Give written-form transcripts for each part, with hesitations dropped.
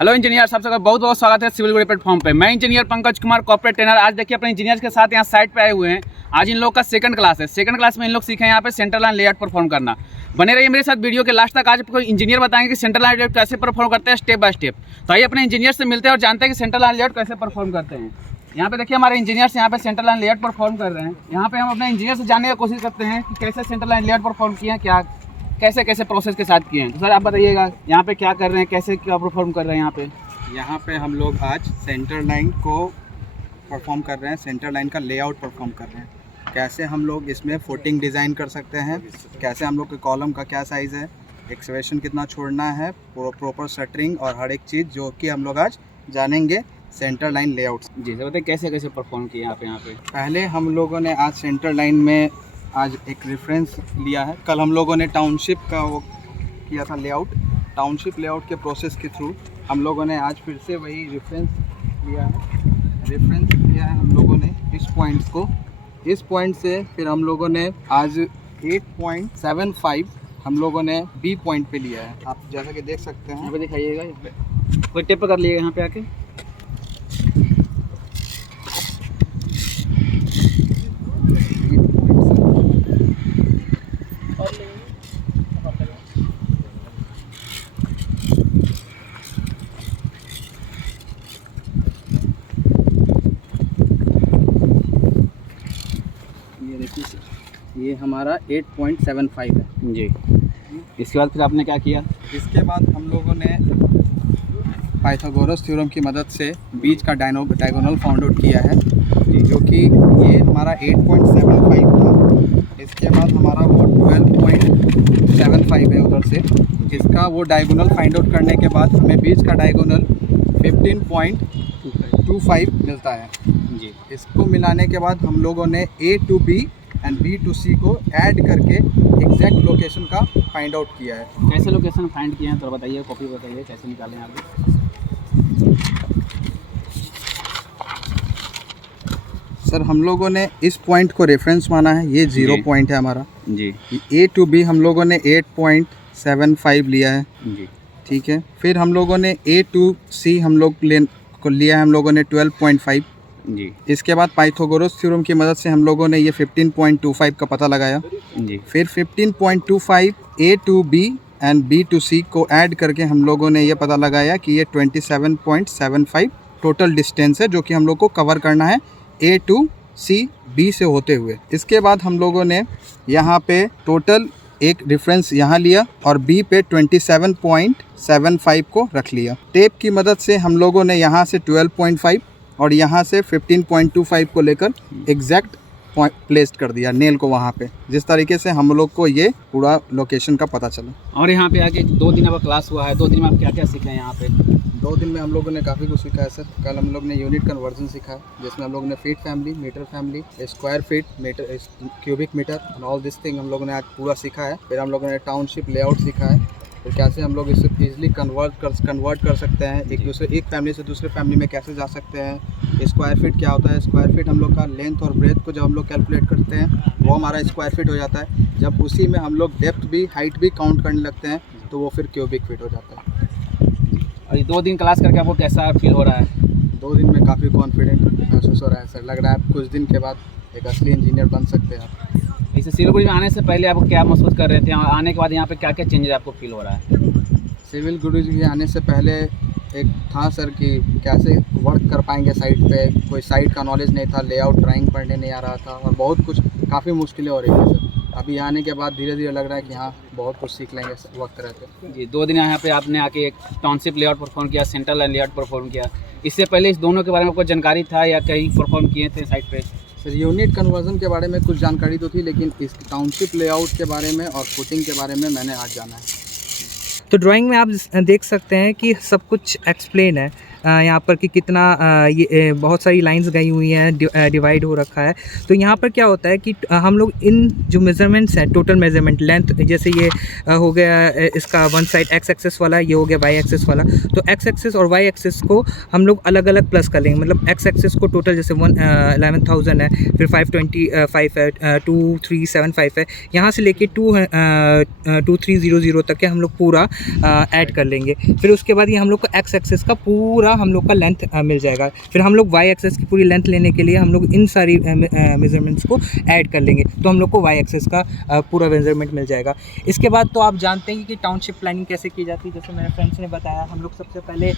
Hello engineer, सबसे बहुत बहुत स्वागत है सिविल गुड प्लेटफॉर्म पे। मैं engineer Pankaj Kumar, corporate trainer. आज देखिए अपने इंजीनियर्स के साथ यहाँ साइट पे आए हुए हैं। आज इन लोग का सेकंड क्लास है। सेकंड क्लास में इन लोग सीखे यहाँ पे सेंट्रल लाइन लेआउट परफॉर्म करना। बने रहिए मेरे साथ वीडियो के लास्ट तक। आज आपको इंजीनियर बताएंगे कि सेंट्रल लाइन लेआउट कैसे परफॉर्म करते हैं स्टेप बाय स्टेप। तो आइए अपने इंजीनियर से मिलते हैं और जानते हैं कि सेंट्रल लाइन लेआउट कैसे परफॉर्म करते हैं। यहाँ पे देखिए हमारे इंजीनियर्स यहाँ पे सेंट्रल लाइन लेआउट परफॉर्म कर रहे हैं। यहाँ पे हम अपने इंजीनियर से जानने की कोशिश करते हैं कि कैसे सेंट्रल लाइन लेआउट परफॉर्म किए हैं, क्या कैसे कैसे प्रोसेस के साथ किए हैं। तो सर आप बताइएगा यहाँ पे क्या कर रहे हैं, कैसे क्या परफॉर्म कर रहे हैं। यहाँ पे हम लोग आज सेंटर लाइन को परफॉर्म कर रहे हैं, सेंटर लाइन का लेआउट परफॉर्म कर रहे हैं। कैसे हम लोग इसमें फुटिंग डिज़ाइन कर सकते हैं, कैसे हम लोग के कॉलम का क्या साइज़ है, एक्सवेशन कितना छोड़ना है, प्रॉपर शटरिंग और हर एक चीज़ जो कि हम लोग आज जानेंगे सेंटर लाइन लेआउट। जी सर बताइए कैसे कैसे परफॉर्म किए आप यहाँ पे। पहले हम लोगों ने आज सेंटर लाइन में आज एक रेफरेंस लिया है। कल हम लोगों ने टाउनशिप का वो किया था लेआउट। टाउनशिप लेआउट के प्रोसेस के थ्रू हम लोगों ने आज फिर से वही रेफरेंस लिया है हम लोगों ने इस पॉइंट्स को। इस पॉइंट से फिर हम लोगों ने आज 8.75 हम लोगों ने बी पॉइंट पे लिया है। आप जैसा कि देख सकते हैं यहाँ पे दिखाइएगा, यहाँ पे कोई टिप कर लिएगा यहाँ पे आके। ये हमारा 8.75 है जी। इसके बाद फिर आपने क्या किया? इसके बाद हम लोगों ने पाइथागोरस थ्योरम की मदद से बीच का डायगोनल फाउंड आउट किया है, जो कि ये हमारा 8.75 था। इसके बाद हमारा वो 12.75 है उधर से। इसका वो डायगोनल फाइंड आउट करने के बाद हमें बीच का डायगोनल 15.25 मिलता है जी। इसको मिलाने के बाद हम लोगों ने A to B and B to C को ऐड करके एग्जैक्ट लोकेशन का फाइंड आउट किया है। कैसे लोकेशन फाइंड किए हैं तो बताइए, कॉपी बताइए कैसे निकालें आप। सर हम लोगों ने इस पॉइंट को रेफरेंस माना है, ये 0 पॉइंट है हमारा जी। A to B हम लोगों ने 8.75 लिया है जी ठीक है। फिर हम लोगों ने A to C हम लोग लिया है हम लोगों ने 12.5 जी। इसके बाद पाइथागोरस थ्योरम की मदद से हम लोगों ने ये 15.25 का पता लगाया जी। फिर 15.25 A to B and B to C को ऐड करके हम लोगों ने ये पता लगाया कि ये 27.75 टोटल डिस्टेंस है जो कि हम लोग को कवर करना है A to C B से होते हुए। इसके बाद हम लोगों ने यहाँ पे टोटल एक रेफरेंस यहाँ लिया और B पे 27.75 को रख लिया। टेप की मदद से हम लोगों ने यहाँ से 12.5 और यहाँ से 15.25 को लेकर एग्जैक्ट पॉइंट प्लेस कर दिया नेल को वहाँ पे, जिस तरीके से हम लोग को ये पूरा लोकेशन का पता चला। और यहाँ पे आके 2 दिन अब क्लास हुआ है, 2 दिन में आप क्या क्या सीखे हैं यहाँ पे? 2 दिन में हम लोगों ने काफ़ी कुछ सीखा है सर। कल हम लोग ने यूनिट कन्वर्जन सीखा है, जिसमें हम लोग ने feet family, metre family, square feet, metre, cubic metre and all this thing हम लोगों ने आज पूरा सीखा है। फिर हम लोगों ने टाउनशिप लेआउट सीखा है, फिर कैसे हम लोग इससे ईजिली कन्वर्ट कर सकते हैं, एक फैमिली से दूसरे फैमिली में कैसे जा सकते हैं। स्क्वायर फीट क्या होता है? स्क्वायर फीट हम लोग का लेंथ और ब्रेथ को जब हम लोग कैलकुलेट करते हैं वो हमारा स्क्वायर फीट हो जाता है। जब उसी में हम लोग डेप्थ भी, हाइट भी काउंट करने लगते हैं तो वो फिर क्यूबिक फीट हो जाता है। और ये 2 दिन क्लास करके आपको कैसा फील हो रहा है? 2 दिन में काफ़ी कॉन्फिडेंट महसूस हो रहा है सर। लग रहा है आप कुछ दिन के बाद एक असली इंजीनियर बन सकते हैं आप। इसे सिलीगुड़ी में आने से पहले आप क्या महसूस कर रहे थे और आने के बाद यहाँ पे क्या क्या चेंजेस आपको फील हो रहा है? सिलीगुड़ी के आने से पहले एक था सर कि कैसे वर्क कर पाएंगे साइट पे, कोई साइट का नॉलेज नहीं था, लेआउट ड्राइंग पढ़ने नहीं आ रहा था और बहुत कुछ काफ़ी मुश्किलें हो रही थी सर। अभी आने के बाद धीरे धीरे लग रहा है कि हाँ बहुत कुछ सीख लेंगे वक्त रहते। जी। 2 दिन यहाँ पे आपने आके एक टाउनशिप लेआउट परफॉर्म किया, सेंट्रल लाइन लेआउट परफॉर्म किया। इससे पहले इस दोनों के बारे में आपको जानकारी था या कहीं परफॉर्म किए थे साइट पे? सर यूनिट कन्वर्जन के बारे में कुछ जानकारी तो थी, लेकिन इस टाउनशिप लेआउट के बारे में और फुटिंग के बारे में मैंने आज जाना है। तो ड्राइंग में आप देख सकते हैं कि सब कुछ एक्सप्लेन है। यहाँ पर कि कितना ये बहुत सारी लाइंस गई हुई हैं, डिवाइड हो रखा है। तो यहाँ पर क्या होता है कि हम लोग इन जो मेज़रमेंट्स हैं, टोटल मेज़रमेंट लेंथ, जैसे ये हो गया इसका वन साइड एक्स एक्सिस वाला, ये हो गया वाई एक्सिस वाला। तो एक्स एक्सिस और वाई एक्सिस को हम लोग अलग अलग प्लस कर लेंगे। मतलब एक्स एक्सिस को टोटल जैसे 11,000 है, फिर 525 है, 2375 है, यहाँ से लेके 2300 तक के हम लोग पूरा ऐड कर लेंगे। फिर उसके बाद ये हम लोग को एक्स एक्सिस का पूरा हम लोग का लेंथ मिल जाएगा। फिर हम लोग वाई एक्सिस की पूरी लेंथ लेने के लिए हम लोग इन सारी मेजरमेंट्स को ऐड कर लेंगे, तो हम लोग को वाई एक्सिस का पूरा मेजरमेंट मिल जाएगा। इसके बाद तो आप जानते हैं कि टाउनशिप प्लानिंग कैसे की जाती है। जैसे मेरे फ्रेंड्स ने बताया, हम लोग सबसे पहले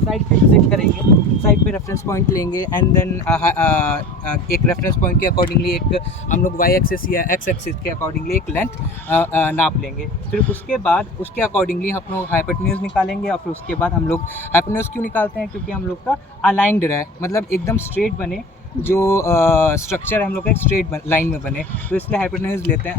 साइट पे विजिट करेंगे, साइट पे रेफरेंस पॉइंट लेंगे, एंड देन एक रेफरेंस पॉइंट के अकॉर्डिंगली एक हम लोग वाई एक्सिस या एक्स एक्सिस के अकॉर्डिंगली एक लेंथ नाप लेंगे। फिर उसके बाद उसके अकॉर्डिंगली हम लोग हाइपोटेन्यूज निकालेंगे, और फिर उसके बाद हम लोग हाइपोटेन्यूज क्यों निकालते हैं, क्योंकि हम लोग का अलाइंड रहे, मतलब एकदम स्ट्रेट बने, जो स्ट्रक्चर है हम लोग का एक स्ट्रेट लाइन में बने, तो इसलिए हाइपोटेन्यूज लेते हैं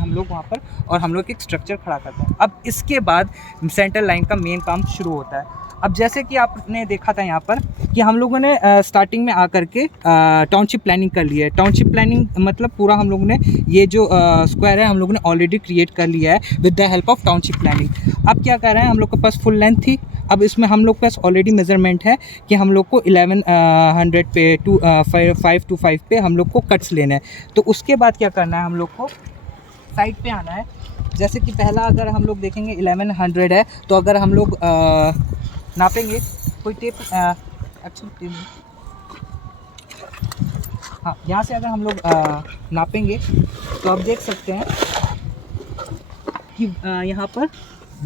हम लोग वहाँ पर, और हम लोग एक स्ट्रक्चर खड़ा करते हैं। अब इसके बाद सेंटर लाइन का मेन काम शुरू होता है। अब जैसे कि आपने देखा था यहाँ पर कि हम लोगों ने स्टार्टिंग में आकर के टाउनशिप प्लानिंग कर लिया है। टाउनशिप प्लानिंग मतलब पूरा हम लोगों ने ये जो स्क्वायर है हम लोगों ने ऑलरेडी क्रिएट कर लिया है with the help of township planning. अब क्या कर रहे हैं, हम लोग के पास फुल लेंथ थी, अब इसमें हम लोग के पास ऑलरेडी मेजरमेंट है कि हम लोग को 1100 पे 525 पे हम लोग को कट्स लेना है। तो उसके बाद क्या करना है, हम लोग को साइड पे आना है। जैसे कि पहला अगर हम लोग देखेंगे 1100 है, तो अगर हम लोग नापेंगे, कोई टेप एक्चुअली हाँ, यहाँ से अगर हम लोग नापेंगे तो आप देख सकते हैं कि यहाँ पर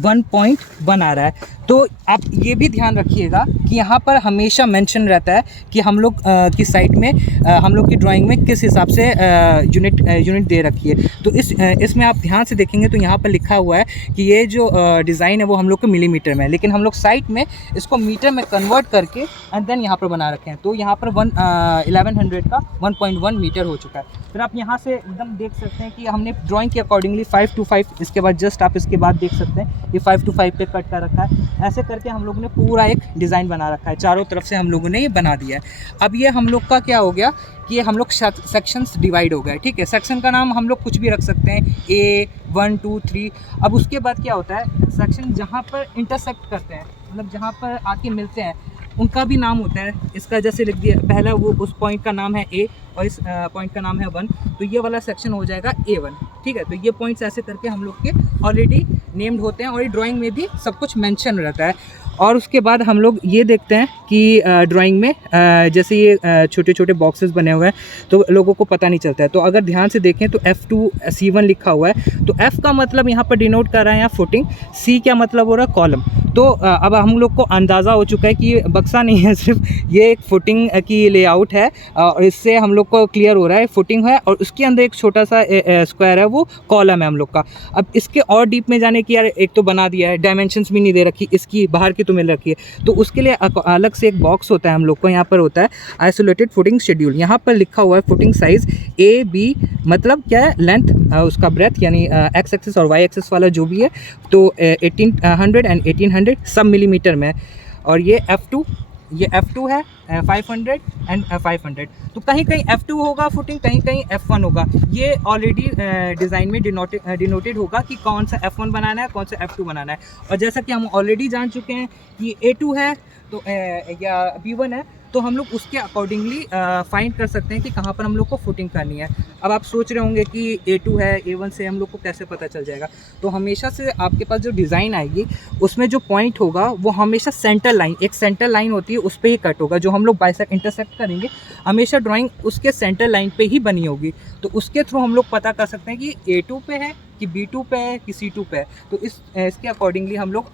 1.1 आ रहा है। तो आप ये भी ध्यान रखिएगा कि यहाँ पर हमेशा मेंशन रहता है कि हम लोग की साइट में हम लोग की ड्राइंग में किस हिसाब से यूनिट दे रखी है। तो इसमें आप ध्यान से देखेंगे तो यहाँ पर लिखा हुआ है कि ये जो डिज़ाइन है वो हम लोग को मिलीमीटर में है, लेकिन हम लोग साइट में इसको मीटर में कन्वर्ट करके एंड देन यहाँ पर बना रखे हैं। तो यहाँ पर 1100 का 1.1 मीटर हो चुका है। फिर आप यहाँ से एकदम देख सकते हैं कि हमने ड्राइंग के अकॉर्डिंगली 5 to 5, इसके बाद जस्ट आप इसके बाद देख सकते हैं ये 5 to 5 पे कट कर रखा है। ऐसे करके हम लोगों ने पूरा एक डिज़ाइन बना रखा है, चारों तरफ से हम लोगों ने ये बना दिया है। अब ये हम लोग का क्या हो गया कि हम लोग सेक्शंस डिवाइड हो गए, ठीक है। सेक्शन का नाम हम लोग कुछ भी रख सकते हैं, A 1 2 3। अब उसके बाद क्या होता है, सेक्शन जहाँ पर इंटरसेक्ट करते हैं, मतलब जहाँ पर आके मिलते हैं, उनका भी नाम होता है। इसका जैसे लिख दिया, पहला वो उस पॉइंट का नाम है A और इस पॉइंट का नाम है 1, तो ये वाला सेक्शन हो जाएगा A1, ठीक है। तो ये पॉइंट्स ऐसे करके हम लोग के ऑलरेडी नेम्ड होते हैं और ये ड्राइंग में भी सब कुछ मेंशन रहता है। और उसके बाद हम लोग ये देखते हैं कि ड्राइंग में जैसे ये छोटे छोटे बॉक्सेस बने हुए हैं तो लोगों को पता नहीं चलता है। तो अगर ध्यान से देखें तो F2C1 लिखा हुआ है, तो F का मतलब यहाँ पर डिनोट कर रहा है यहाँ फुटिंग, C क्या मतलब हो रहा है कॉलम। तो अब हम लोग को अंदाज़ा हो चुका है कि ये बक्सा नहीं है, सिर्फ ये एक फुटिंग की लेआउट है, और इससे हम लोग को क्लियर हो रहा है फुटिंग है, और उसके अंदर एक छोटा सा स्क्वायर है वो कॉलम है हम लोग का। अब इसके और डीप में जाने की यार एक तो बना दिया है, डायमेंशंस भी नहीं दे रखी इसकी, बाहर की तो मिल रखी है, तो उसके लिए अलग से एक बॉक्स होता है हम लोग को, यहाँ पर होता है आइसोलेटेड फुटिंग शेड्यूल। यहाँ पर लिखा हुआ है फुटिंग साइज AB, मतलब क्या है लेंथ, उसका ब्रेथ यानी एक्स एक्सिस और वाई एक्सिस वाला जो भी है, तो 1800 एंड 1800 सब मिलीमीटर में। और ये F2 है 500 एंड 500, तो कहीं कहीं F2 होगा फुटिंग, कहीं कहीं F1 होगा। ये ऑलरेडी डिज़ाइन में डिनोटेड होगा कि कौन सा F1 बनाना है, कौन सा F2 बनाना है। और जैसा कि हम ऑलरेडी जान चुके हैं कि A2 है तो या B1 है, तो हम लोग उसके अकॉर्डिंगली फाइंड कर सकते हैं कि कहाँ पर हम लोग को फुटिंग करनी है। अब आप सोच रहे होंगे कि A2 है, A1 से हम लोग को कैसे पता चल जाएगा। तो हमेशा से आपके पास जो डिज़ाइन आएगी उसमें जो पॉइंट होगा वो हमेशा सेंटर लाइन, एक सेंटर लाइन होती है उस पर ही कट होगा। जो हम लोग बाइसेक्ट इंटरसेक्ट करेंगे हमेशा ड्राइंग उसके सेंटर लाइन पे ही बनी होगी, तो उसके थ्रू हम लोग पता कर सकते हैं कि A2 पे है कि B2 पे है कि C2 पे है। तो इसके अकॉर्डिंगली हम लोग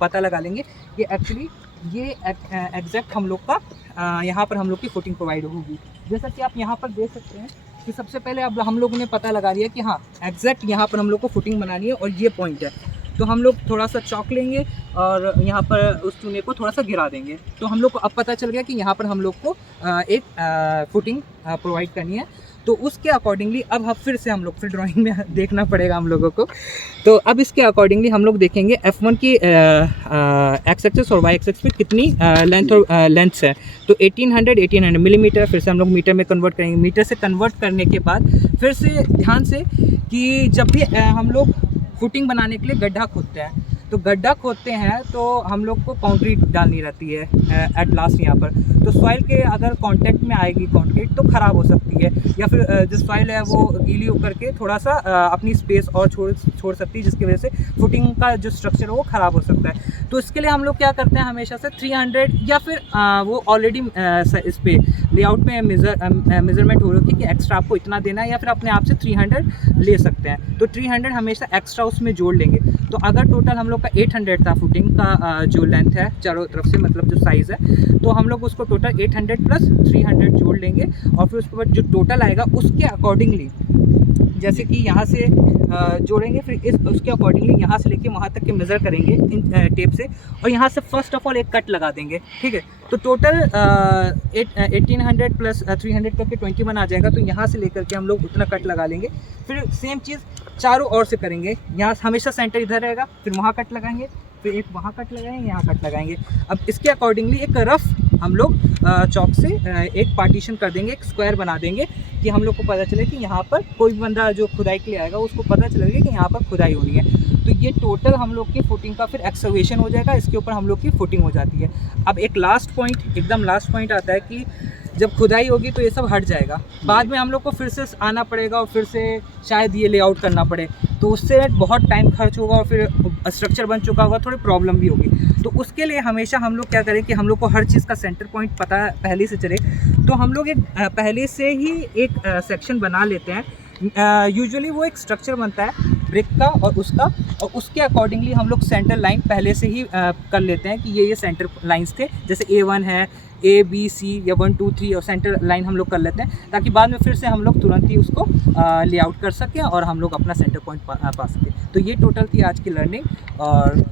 पता लगा लेंगे कि एक्चुअली ये एग्जैक्ट हम लोग का यहाँ पर हम लोग की फुटिंग प्रोवाइड होगी। जैसा कि आप यहाँ पर देख सकते हैं कि सबसे पहले अब हम लोगों ने पता लगा लिया कि हाँ एग्जैक्ट यहाँ पर हम लोग को फुटिंग बनानी है और ये पॉइंट है। तो हम लोग थोड़ा सा चौक लेंगे और यहाँ पर उस चूने को थोड़ा सा गिरा देंगे, तो हम लोग को अब पता चल गया कि यहाँ पर हम लोग को एक फुटिंग प्रोवाइड करनी है। तो उसके अकॉर्डिंगली अब फिर से हम लोग फिर ड्राइंग में देखना पड़ेगा हम लोगों को। तो अब इसके अकॉर्डिंगली हम लोग देखेंगे F1 की एक्स एक्सेस और वाई एक्सेस पे कितनी लेंथ और लेंथ्स है। तो 1800 मिलीमीटर, फिर से हम लोग मीटर में कन्वर्ट करेंगे। मीटर से कन्वर्ट करने के बाद फिर से ध्यान से कि जब भी हम लोग फुटिंग बनाने के लिए गड्ढा खोदते हैं, तो गड्ढा खोदते हैं तो हम लोग को कंक्रीट डालनी रहती है एट लास्ट यहाँ पर। तो सॉइल के अगर कांटेक्ट में आएगी कंक्रीट तो ख़राब हो सकती है, या फिर जो सॉइल है वो गीली होकर के थोड़ा सा अपनी स्पेस और छोड़ सकती है, जिसकी वजह से फुटिंग का जो स्ट्रक्चर है वो ख़राब हो सकता है। तो इसके लिए हम लोग क्या करते हैं, हमेशा से 300 या फिर वो ऑलरेडी इस पे लेआउट में मेजरमेंट हो रही है कि एक्स्ट्रा आपको इतना देना है, या फिर अपने आप से 300 ले सकते हैं। तो 300 हमेशा एक्स्ट्रा उसमें जोड़ लेंगे। तो अगर टोटल हम लोग का 800 था फुटिंग का जो लेंथ है चारों तरफ से, मतलब जो साइज़ है, तो हम लोग उसको टोटल 800 प्लस 300 जोड़ लेंगे। और फिर उसके बाद जो टोटल आएगा उसके अकॉर्डिंगली, जैसे कि यहाँ से जोड़ेंगे, फिर उसके अकॉर्डिंगली यहाँ से लेके वहाँ तक के मेज़र करेंगे इन टेप से, और यहाँ से फर्स्ट ऑफ ऑल एक कट लगा देंगे, ठीक है। तो टोटल 1800 प्लस 300 करके 21 आ जाएगा। तो यहाँ से लेकर के हम लोग उतना कट लगा लेंगे। फिर सेम चीज़ चारों ओर से करेंगे। यहाँ हमेशा सेंटर इधर रहेगा, फिर वहाँ कट लगाएंगे, फिर एक वहाँ कट लगाएंगे, यहाँ कट लगाएंगे। अब इसके अकॉर्डिंगली एक रफ हम लोग चौक से एक पार्टीशन कर देंगे, एक स्क्वायर बना देंगे, कि हम लोग को पता चले कि यहाँ पर कोई बंदा जो खुदाई के लिए आएगा उसको पता चलेगा कि यहाँ पर खुदाई होनी है। तो ये टोटल हम लोग की फुटिंग का फिर एक्सकवेशन हो जाएगा, इसके ऊपर हम लोग की फुटिंग हो जाती है। अब एक लास्ट पॉइंट, एकदम लास्ट पॉइंट आता है कि जब खुदाई होगी तो ये सब हट जाएगा। बाद में हम लोग को फिर से आना पड़ेगा और फिर से शायद ये लेआउट करना पड़े, तो उससे बहुत टाइम खर्च होगा और फिर स्ट्रक्चर बन चुका होगा, थोड़ी प्रॉब्लम भी होगी। तो उसके लिए हमेशा हम लोग क्या करें कि हम लोग को हर चीज़ का सेंटर पॉइंट पता पहले से चले, तो हम लोग एक पहले से ही एक सेक्शन बना लेते हैं। यूजुअली वो एक स्ट्रक्चर बनता है ब्रिक का और उसके अकॉर्डिंगली हम लोग सेंटर लाइन पहले से ही कर लेते हैं कि ये सेंटर लाइंस थे, जैसे A1 है, ABC या 1 2 3, और सेंटर लाइन हम लोग कर लेते हैं, ताकि बाद में फिर से हम लोग तुरंत ही उसको लेआउट कर सकें और हम लोग अपना सेंटर पॉइंट पा सकें। तो ये टोटल थी आज की लर्निंग। और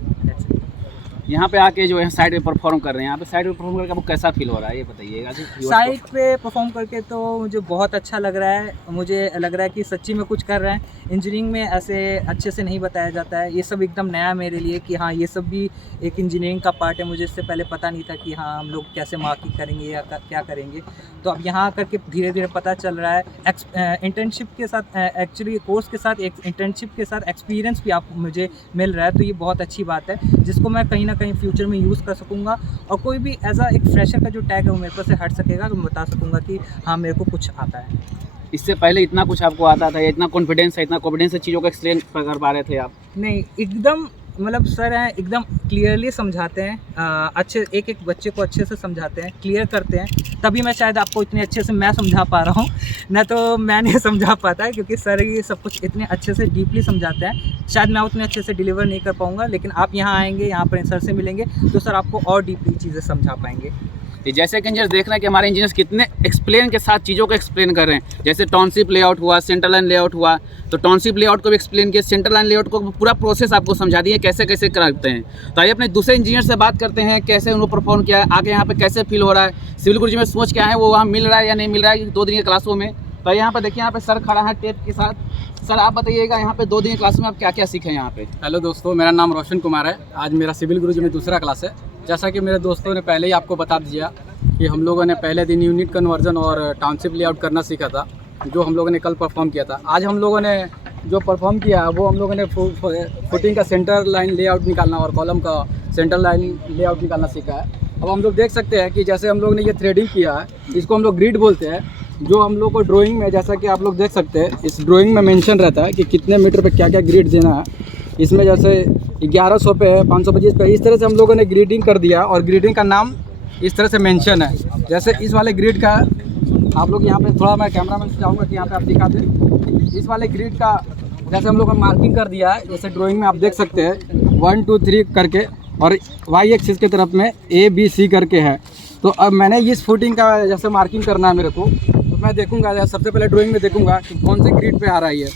यहाँ पे आके जो है साइड पे परफॉर्म कर रहे हैं, यहाँ पे साइड पे परफॉर्म करके आपको कैसा फील हो रहा है ये बताइएगा। साइड पे परफॉर्म करके तो मुझे बहुत अच्छा लग रहा है। मुझे लग रहा है कि सच्ची में कुछ कर रहे हैं। इंजीनियरिंग में ऐसे अच्छे से नहीं बताया जाता है, ये सब एकदम नया मेरे लिए कि हाँ ये सब भी एक इंजीनियरिंग का पार्ट है। मुझे इससे पहले पता नहीं था कि हाँ हम लोग कैसे मार्किंग करेंगे या क्या करेंगे। तो अब यहाँ करके धीरे धीरे पता चल रहा है। इंटर्नशिप के साथ, एक्चुअली कोर्स के साथ एक इंटर्नशिप के साथ एक्सपीरियंस भी आप मुझे मिल रहा है, तो ये बहुत अच्छी बात है, जिसको मैं कहीं ना कहीं फ्यूचर में यूज़ कर सकूँगा। और कोई भी ऐसा एक फ्रेशर का जो टैग है वो मेरे पास से हट सकेगा, तो मैं बता सकूँगा कि हाँ मेरे को कुछ आता है। इससे पहले इतना कुछ आपको आता था, इतना कॉन्फिडेंस से चीज़ों को एक्सप्लेन कर पा रहे थे आप? नहीं, एकदम मतलब सर हैं एकदम क्लियरली समझाते हैं, अच्छे एक एक बच्चे को अच्छे से समझाते हैं, क्लियर करते हैं, तभी मैं शायद आपको इतने अच्छे से मैं समझा पा रहा हूँ, न तो मैं नहीं समझा पाता है, क्योंकि सर ये सब कुछ इतने अच्छे से डीपली समझाते हैं। शायद मैं उतने अच्छे से डिलीवर नहीं कर पाऊँगा, लेकिन आप यहाँ आएंगे, यहाँ पर सर से मिलेंगे तो सर आपको और डीपली चीज़ें समझा पाएंगे। जैसे कि इंजीनियर देख रहे हैं कि हमारे इंजीनियर्स कितने एक्सप्लेन के साथ चीज़ों को एक्सप्लेन कर रहे हैं। जैसे टाउनशिप लेआउट हुआ, सेंटर लाइन लेआउट हुआ, तो टाउनशिप लेआउट को भी एक्सप्लेन किया, सेंटर लाइन लेआउट को पूरा प्रोसेस आपको समझा दिए कैसे कैसे करते हैं। तो आइए अपने दूसरे इंजीनियर से बात करते हैं, कैसे उन्होंने परफॉर्म किया है, आगे यहाँ पे कैसे फील हो रहा है, सिविल गुरुजी में सोच क्या है, वो वहाँ मिल रहा है या नहीं मिल रहा है 2 दिन की क्लासों में। तो यहाँ पर देखिए, यहाँ पे सर खड़ा है टेप के साथ। सर आप बताइएगा यहाँ पे 2 दिन की क्लास में आप क्या क्या सीखे यहाँ पे? हेलो दोस्तों, मेरा नाम रोशन कुमार है। आज मेरा सिविल गुरुजी में दूसरा क्लास है। जैसा कि मेरे दोस्तों ने पहले ही आपको बता दिया कि हम लोगों ने पहले दिन यूनिट कन्वर्जन और टाउनशिप लेआउट करना सीखा था, जो हम लोगों ने कल परफॉर्म किया था। आज हम लोगों ने जो परफॉर्म किया वो हम लोगों ने फुटिंग का सेंटर लाइन लेआउट निकालना और कॉलम का सेंटर लाइन लेआउट निकालना सीखा है। अब हम लोग देख सकते हैं कि जैसे हम लोग ने ये थ्रेडिंग किया है, इसको हम लोग ग्रिड बोलते हैं, जो हम लोग को ड्राइंग में, जैसा कि आप लोग देख सकते हैं, इस ड्राइंग में मेंशन रहता है कि कितने मीटर पे क्या क्या ग्रिड देना है। इसमें जैसे 1100 पे है, 525 पे, इस तरह से हम लोगों ने ग्रिडिंग कर दिया और ग्रिडिंग का नाम इस तरह से मेंशन है। जैसे इस वाले ग्रिड का आप लोग यहाँ पे थोड़ा, मैं कैमरामैन से चाहूँगा कि यहाँ पे आप दिखा दें। इस वाले ग्रिड का जैसे हम लोगों ने मार्किंग कर दिया है, जैसे ड्राइंग में आप देख सकते हैं 1 2 3 करके, और वाई एक्सिस की तरफ में ABC करके है। तो अब मैंने इस फुटिंग का जैसे मार्किंग करना है मेरे को, तो मैं देखूँगा, सबसे पहले ड्राइंग में देखूँगा कि कौन से ग्रिड पे आ रहा है ये।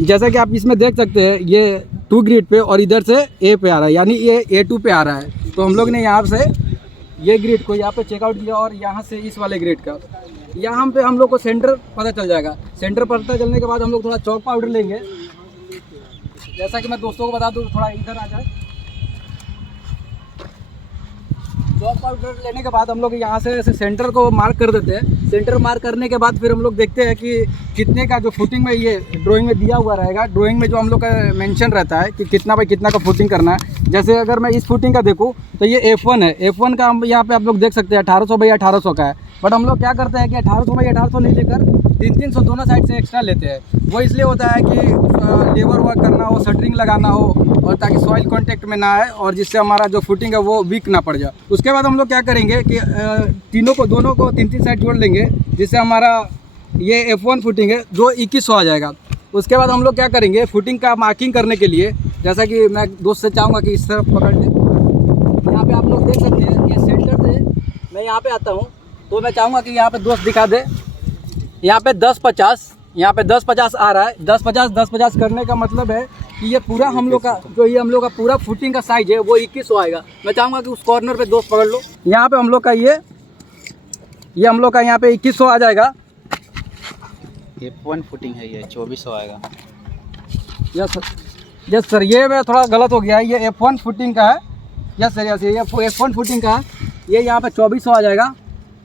जैसा कि आप इसमें देख सकते हैं, ये 2 ग्रिड पे और इधर से A पे आ रहा है, यानी ये A2 पे आ रहा है। तो हम लोग ने यहाँ से ये ग्रिड को यहाँ पे चेकआउट किया और यहाँ से इस वाले ग्रिड का यहाँ पे हम लोग को सेंटर पता चल जाएगा। सेंटर पता चलने के बाद हम लोग थोड़ा चौक पाउडर लेंगे। जैसा कि मैं दोस्तों को बता दूँ, थोड़ा इधर आ जाए। चौक पाउडर लेने के बाद हम लोग यहाँ से ऐसे सेंटर को मार्क कर देते हैं। सेंटर मार्क करने के बाद फिर हम लोग देखते हैं कि कितने का जो फुटिंग में ये ड्राइंग में दिया हुआ रहेगा। ड्राइंग में जो हम लोग का मेंशन रहता है कि कितना बाई कितना का फुटिंग करना है। जैसे अगर मैं इस फुटिंग का देखूँ तो ये F1 है। F1 का हम यहाँ पे आप लोग देख सकते हैं 1800 बाई 1800 का है। बट हम लोग क्या करते हैं कि 1800 बाई 1800 नहीं लेकर 300 दोनों साइड से एक्स्ट्रा लेते हैं। वो इसलिए होता है कि लेबर वर्क करना हो, शटरिंग लगाना हो, और ताकि सॉइल कांटेक्ट में ना आए और जिससे हमारा जो फुटिंग है वो वीक ना पड़ जाए। उसके बाद हम लोग क्या करेंगे कि दोनों को 3 साइड जोड़ लेंगे, जिससे हमारा ये F1 फुटिंग है जो 2100 आ जाएगा। उसके बाद हम लोग क्या करेंगे, फुटिंग का मार्किंग करने के लिए, जैसा कि मैं दोस्त से चाहूँगा कि इस तरफ पकड़ ले। यहाँ पे आप लोग देख सकते हैं ये सेंटर से मैं यहाँ पे आता हूँ, तो मैं चाहूँगा कि यहाँ पे दोस्त दिखा दे। यहाँ पे 10-50, यहाँ पे 10-50 आ रहा है। 10-50 करने का मतलब है कि ये पूरा हम लोग का हम लोग का पूरा फुटिंग का साइज है वो 2100 आएगा। मैं चाहूँगा कि उस कॉर्नर पे दोस्त पकड़ लो। यहाँ पे हम लोग का ये हम लोग का यहाँ पे 2100 आ जाएगा। F1 फुटिंग है, ये 2400 आएगा। यस सर, ये मैं थोड़ा गलत हो गया है। ये F1 फुटिंग का है। यस सर, यस, ये F1 फुटिंग का है। ये यहाँ पे 2400 आ जाएगा।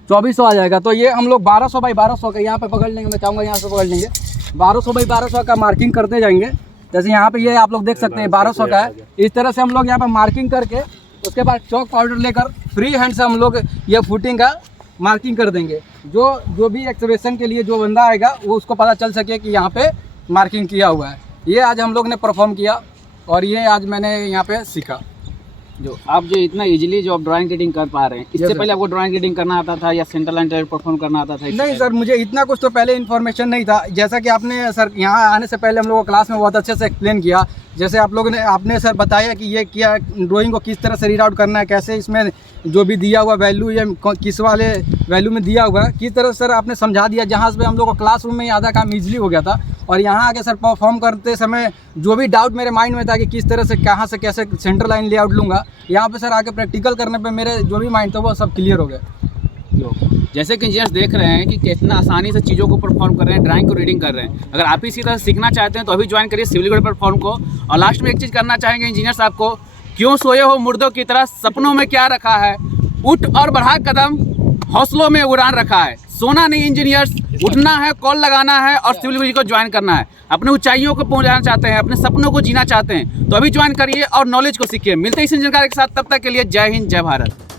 2400 आ जाएगा। तो ये हम लोग 1200 बाई 1200 का यहाँ पे पकड़ लेंगे। मैं चाहूँगा यहाँ से पकड़ लेंगे। 1200 बाई 1200 का मार्किंग करते जाएंगे। जैसे यहाँ पे ये आप लोग देख सकते हैं 1200 का है। इस तरह से हम लोग यहाँ पे मार्किंग करके उसके बाद चौक पाउडर लेकर फ्री हैंड से हम लोग ये फुटिंग का मार्किंग कर देंगे। जो भी एक्सहिबिशन के लिए जो बंदा आएगा वो उसको पता चल सके कि यहाँ पे मार्किंग किया हुआ है। ये आज हम लोग ने परफॉर्म किया और ये आज मैंने यहाँ पे सीखा। जो आप जो इतना इजीली जो आप ड्राइंग रीडिंग कर पा रहे हैं, इससे पहले आपको ड्राइंग रीडिंग करना आता था या सेंटर लाइन टाइप परफॉर्म करना आता था? नहीं सर, मुझे इतना कुछ तो पहले इन्फॉर्मेशन नहीं था। जैसा कि आपने सर यहाँ आने से पहले हम लोगों को क्लास में बहुत अच्छे से एक्सप्लेन किया। जैसे आप लोगों ने आपने सर बताया कि ये क्या ड्राइंग को किस तरह से रीड आउट करना है, कैसे इसमें जो भी दिया हुआ वैल्यू या किस वाले वैल्यू में दिया हुआ है, किस तरह सर आपने समझा दिया। जहाँ से हम लोग को क्लासरूम में आधा काम ईजिली हो गया था और यहाँ आके सर परफॉर्म करते समय जो भी डाउट मेरे माइंड में था कि किस तरह से कहाँ से कैसे सेंटर लाइन लेआउट लूँगा, यहाँ पे सर आके प्रैक्टिकल करने पे मेरे जो भी माइंड था वो सब क्लियर हो गया। जैसे कि इंजीनियर्स देख रहे हैं कि कितना आसानी से चीज़ों को परफॉर्म कर रहे हैं, ड्राइंग को रीडिंग कर रहे हैं। अगर आप इसी तरह सीखना चाहते हैं तो अभी ज्वाइन करिए सिविल कोड प्लेटफॉर्म को। और लास्ट में एक चीज़ करना चाहेंगे इंजीनियर साहब को, क्यों सोए हो मुर्दों की तरह, सपनों में क्या रखा है, उठ और बढ़ा कदम, हौसलों में उड़ान रखा है। सोना नहीं इंजीनियर्स, उठना है, कॉल लगाना है और सिविल कोड को ज्वाइन करना है। अपने ऊंचाइयों को पहुंचाना चाहते हैं, अपने सपनों को जीना चाहते हैं तो अभी ज्वाइन करिए और नॉलेज को सीखिए। मिलते हैं इस जानकारी के साथ, तब तक के लिए जय हिंद, जय भारत।